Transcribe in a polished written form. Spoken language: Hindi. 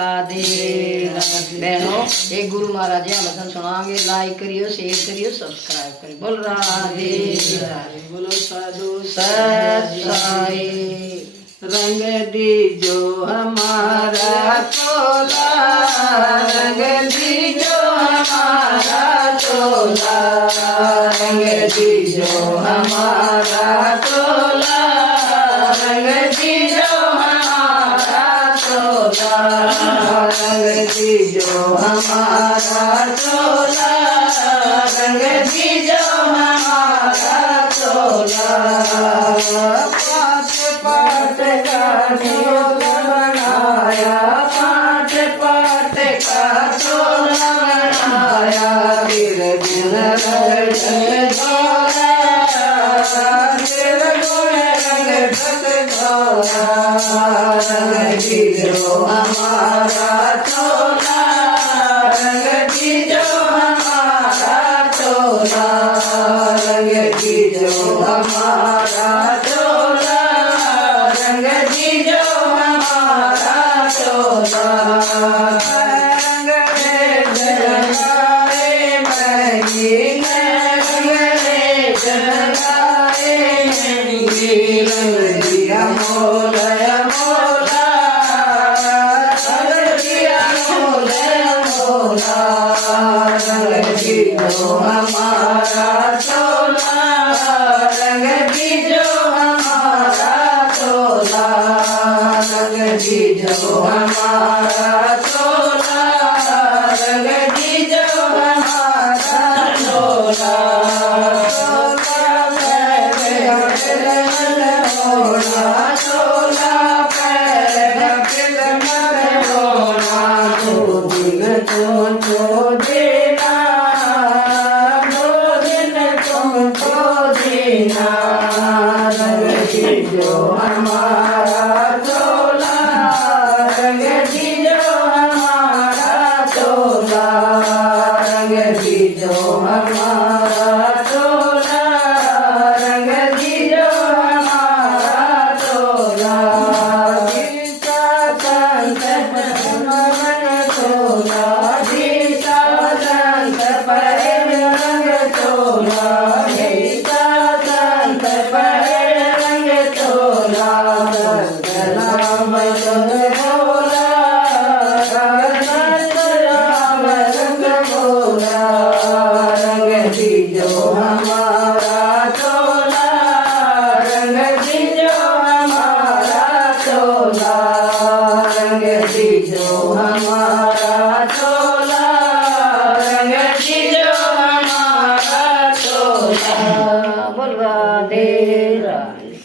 राधे बहनों, एक गुरु महाराज जी भजन सुनाएंगे। लाइक करियो, शेयर करियो, सब्सक्राइब करियो। बोल राधे राधे। बोलो साधु सत्साई रंग दीजो हमारा चोला, रंग दीजो हमारा चोला, रंग दीजो हमारा चोला, रंग दीजो हमारा चोला, रंग दीजो हमारा चोला, रंग दीजो हमारा चोला। पाट का चोला बनाया, पाट का चोला बनाया, फिर दिन रंग झोला, फिर गुण रंग झोला, रंग दीजो हमारा चोला, रंग दीजो हमारा चोला, रंग दीजो हमारा चोला, रंग दीजो हमारा चोला। रंग रे जगाए महंगी, रंग रे जगाए महंगी, रंग दिया मोला मोला, रंग दिया मोला मोला, रंग दीजो हमारा चोला, रंग दीजो हमारा चोला, रंग दीजो हमारा चोला, रंग दीजो हमारा चोला। चोला पैर पिल मर होना, दो दिन तुमको देना, दो दिन तुमको देना, रंग दीजो हमारा चोला, रंग दीजो हमारा चोला, रंग दीजो हमारा चोला, रंग दीजो हमारा चोला। गीता संत मन चोला, गीता संत पैर रंग चोला, गीता संत पैर रंग चोला, राम रंग बोला, संत राम रंग बोला, रंग दीजो हमारा चोला, रंग दीजो हमारा चोला, रंग दीजो हमारा चोला, रंग दीजो हमारा चोला। बोल राधे